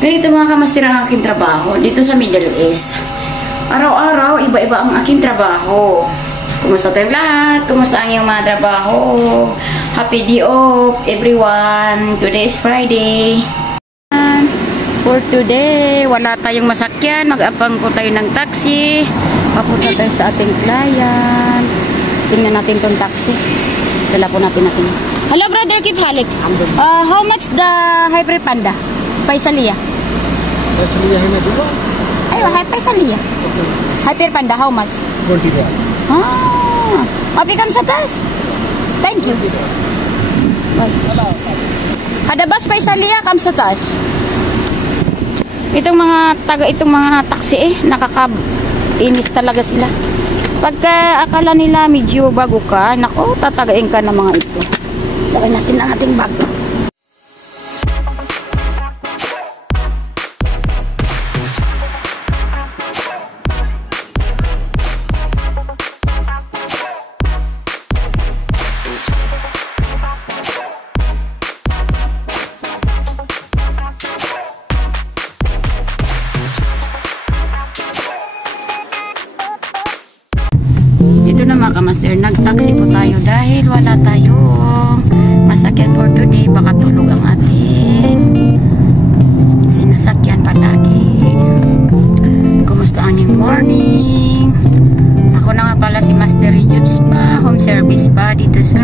Ganito mga kamaster ang aking trabaho dito sa Middle East. Araw-araw, iba-iba ang aking trabaho. Kumusta tayong lahat? Kumusta ang iyong mga trabaho? Happy day off, everyone. Today is Friday. For today, wala tayong masakyan. Mag-apang ko tayo ng taxi. Papunta tayo sa ating client. Tingnan natin tong taxi. Dala po natin. Hello brother, keep halik. How much the hybrid panda? Paisalia. Paisalia hai na dua. Ayo, Paisalia. Okay. Hybrid panda, how much? 20 baht. Abi kam sa taas. Thank you. Bye. Kada bus Paisalia kam sa taas. Itong mga taxi nakakainis talaga sila. Pagka akala nila medyo bago ka, nako, tatagain ka ng mga ito. Sabihin natin ang ating bag. Ito na mga kamaster, nag-taxi po tayo dahil wala tayong masakyan for today. Baka tulog ang ating sinasakyan palagi. Kumusta ang inyong morning? Ako na nga pala si Master Rijub Spa, home service pa dito sa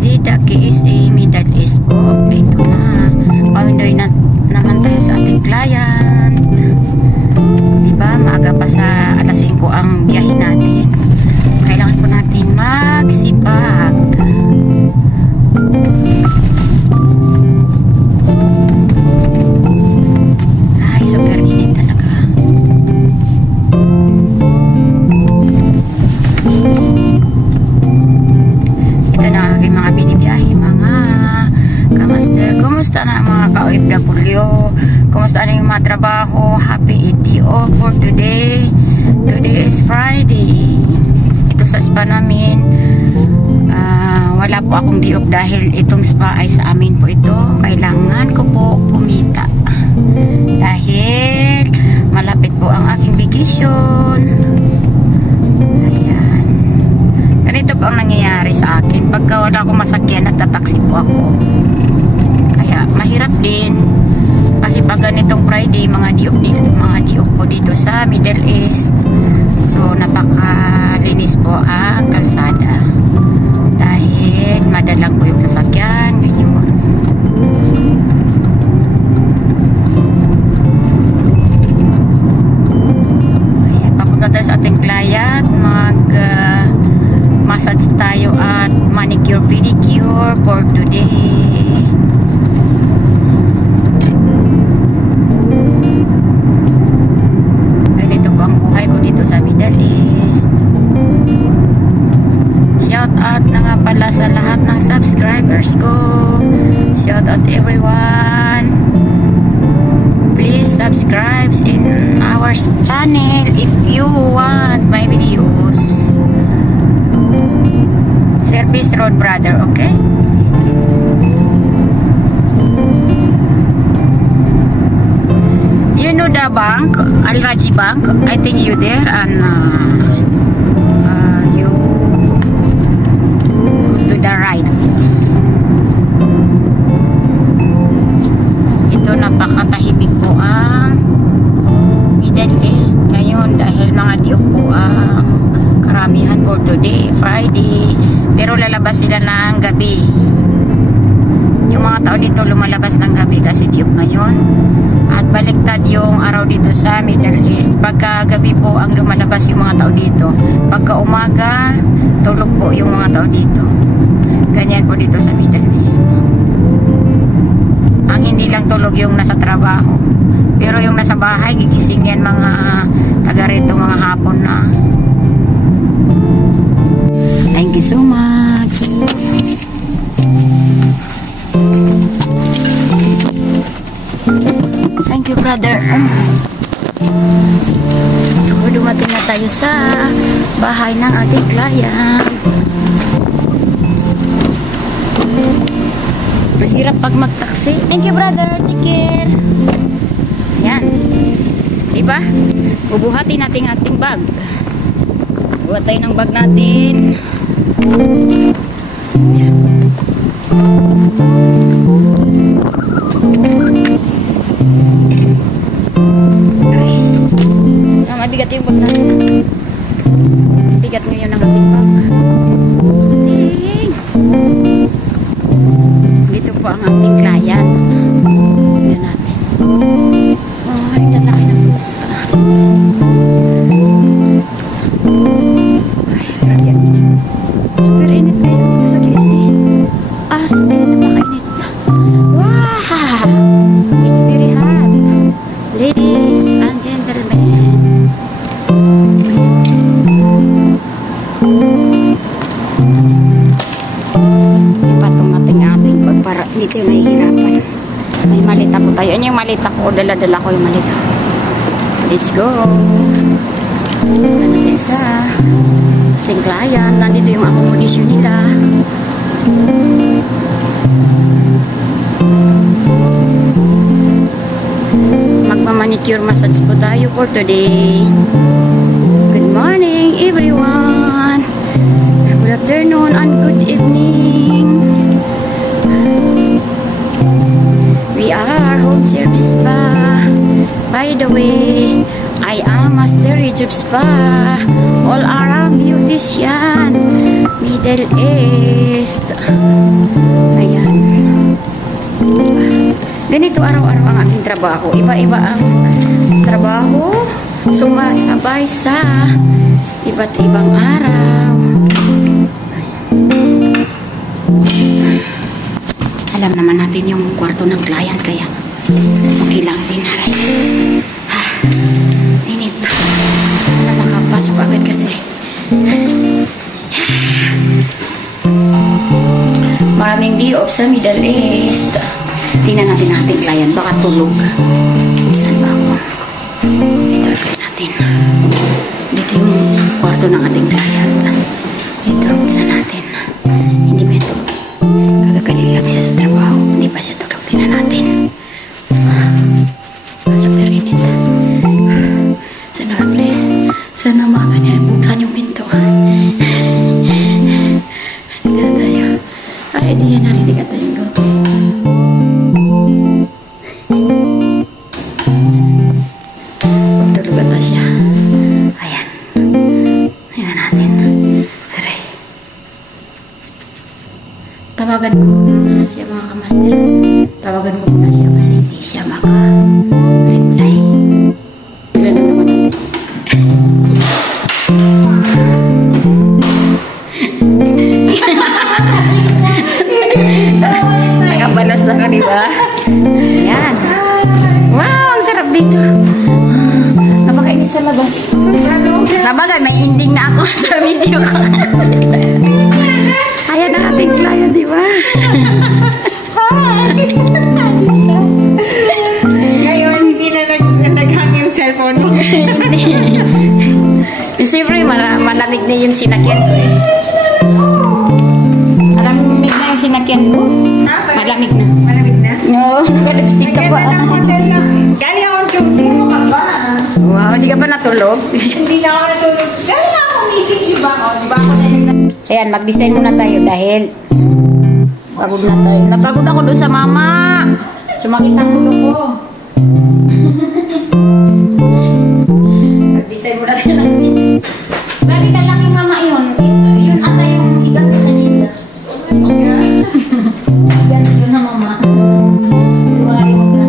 Jeddah KSA Middle East po. Ito na, paunoy na naman tayo sa ating client. Diba, maaga pa sa alas 5 ang biyahe natin. Kailangan po natin magsipag. Ay, super init talaga. Ito na aking mga binibiyahe, mga kamaster. Kumusta na mga ka-OFW? Kumusta na yung mga trabaho? Happy day off for today. Today is Friday. Sa spa namin, wala po akong day off dahil itong spa ay sa amin po ito. Kailangan ko po kumita dahil malapit po ang aking vacation. Ayan, ganito po ang nangyayari sa akin. Pagka wala akong masakyan, nagtataksi po ako. Kaya mahirap din kasi pag ganitong Friday, mga day off po dito sa Middle East. So napakalinis po ang kalsada dahil madalang po yung sasakyan ngayon. Ayan, papunta tayo sa ating client, massage tayo at manicure pedicure for today. Shout out na nga pala sa lahat ng subscribers ko. Shout out everyone. Please subscribe in our channel if you want my videos. Service Road Brother, okay? You know the bank, Al Raji Bank? I think you there and you go to the right. Ito napakatahimik po ang Middle East ngayon dahil mga diok po ang karamihan for today, Friday. Pero lalabas sila ng gabi. Yung mga tao dito lumalabas ng gabi kasi diok ngayon. At baliktad yung araw dito sa Middle East. Pagka gabi po ang lumalabas yung mga tao dito. Pagka umaga, tulog po yung mga tao dito. Ganyan po dito sa Middle East. Ang hindi lang tulog yung nasa trabaho. Pero yung nasa bahay, gigising yan mga taga rito, mga hapon na. Thank you so much. Thank you, brother. Dumating na tayo sa bahay ng ating client. Mahirap pag mag-taxi. Thank you, brother. Take care. di ba? Bubuhatin natin ating bag. Buhat tayo ng bag natin. Ayan. Ay. Mabigat yung bag natin. Bigat ngayon ang ating bag. Dito po ang ating client. Tignan natin. Oh, ang lalaki ng pusa. Ay, grabe ang init. Super init ngayon dito sa QC. As in, napakainit. Wow! It's very hot. Ladies and gentlemen. Ipatong natin ang ating bag para hindi tayo mahihirapan. May malita po tayo. Ano yung malita ko? Dala-dala ko yung malita. Let's go. Ano tayo sa ating client. Nandito yung accommodation nila. Magmamanicure massage po tayo for today. Good morning everyone. Good afternoon and good evening. We are home service spa. By the way, I am Master Rejuve Spa. All around beautician. Middle East. Ayan. Ganito araw-araw ang aking trabaho. Iba-iba ang trabaho. Sumasabay sa iba't ibang araw. Alam naman natin yung kwarto ng client kaya okay lang din. Init. Na makapasok agad kasi. Maraming day off sa Middle East. Tingnan natin ang ating client. Baka tulog. Saan ba ako? Ito reply natin. Dito yung kwarto ng ating client. Ito, tingnan natin. Hindi ba ito? Kagagaling lang siya sa trabaho. Hindi pa siya tulog. Tingnan natin. Super init. Sana reply. Sana maaga niya. Buksan yung pinto. Halika tayo. Ay, di yan narinig at tayo. Tulog na siya. Ayan. Tingnan natin. Aray. Tawagan ko muna siya mga kamaster. Tawagan ko muna siya kasi hindi siya maka-reply. Ilan na naman natin. Nakabalas na ka, diba? Ayan. Wow, ang sarap dito. Napakainit sa labas. Sa bagay, may ending na ako sa video ko. Ayan ang ating client, diba? Ngayon, hindi na naghang yung cellphone mo. Siyempre, malamig na yung sinakyan ko eh. Malamig na yung sinakyan ko. Malamig na. Malamig na? No, naka-lipstick ka pa. Galing akong shooting mo ka ba? Wow, hindi ka pa natulog? Hindi na ako natulog. Galing na akong meeting, iba ako. Diba ako na yung... Ayan, mag-design muna tayo dahil pagod na tayo. Napagod ako doon sa mama. Sumakit ang ulo ko. Mag-design muna tayo ng Grabe ka laki mama yun. Yun ata yung higat sa nila. Higat yun na mama. Luwari mo na.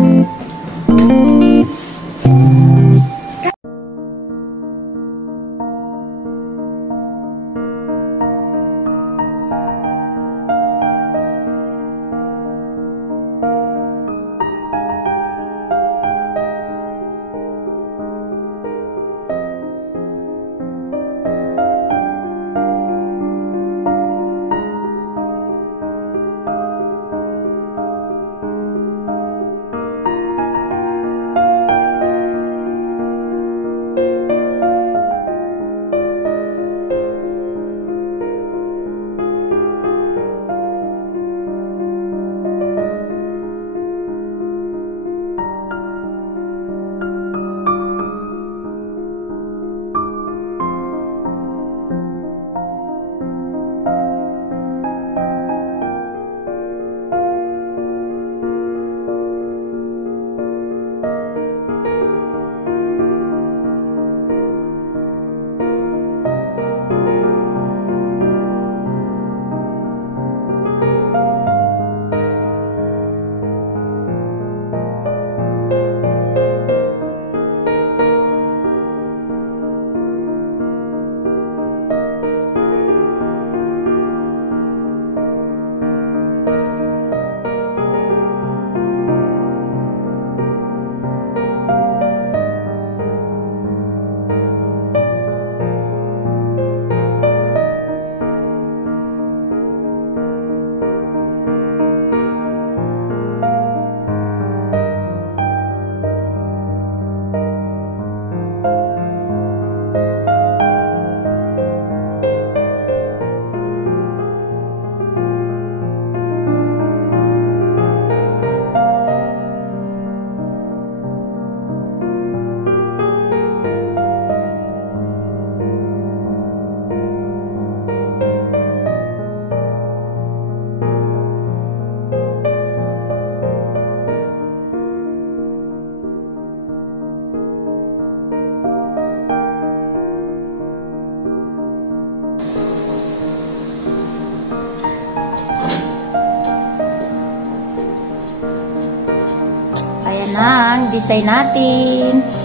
ng design natin.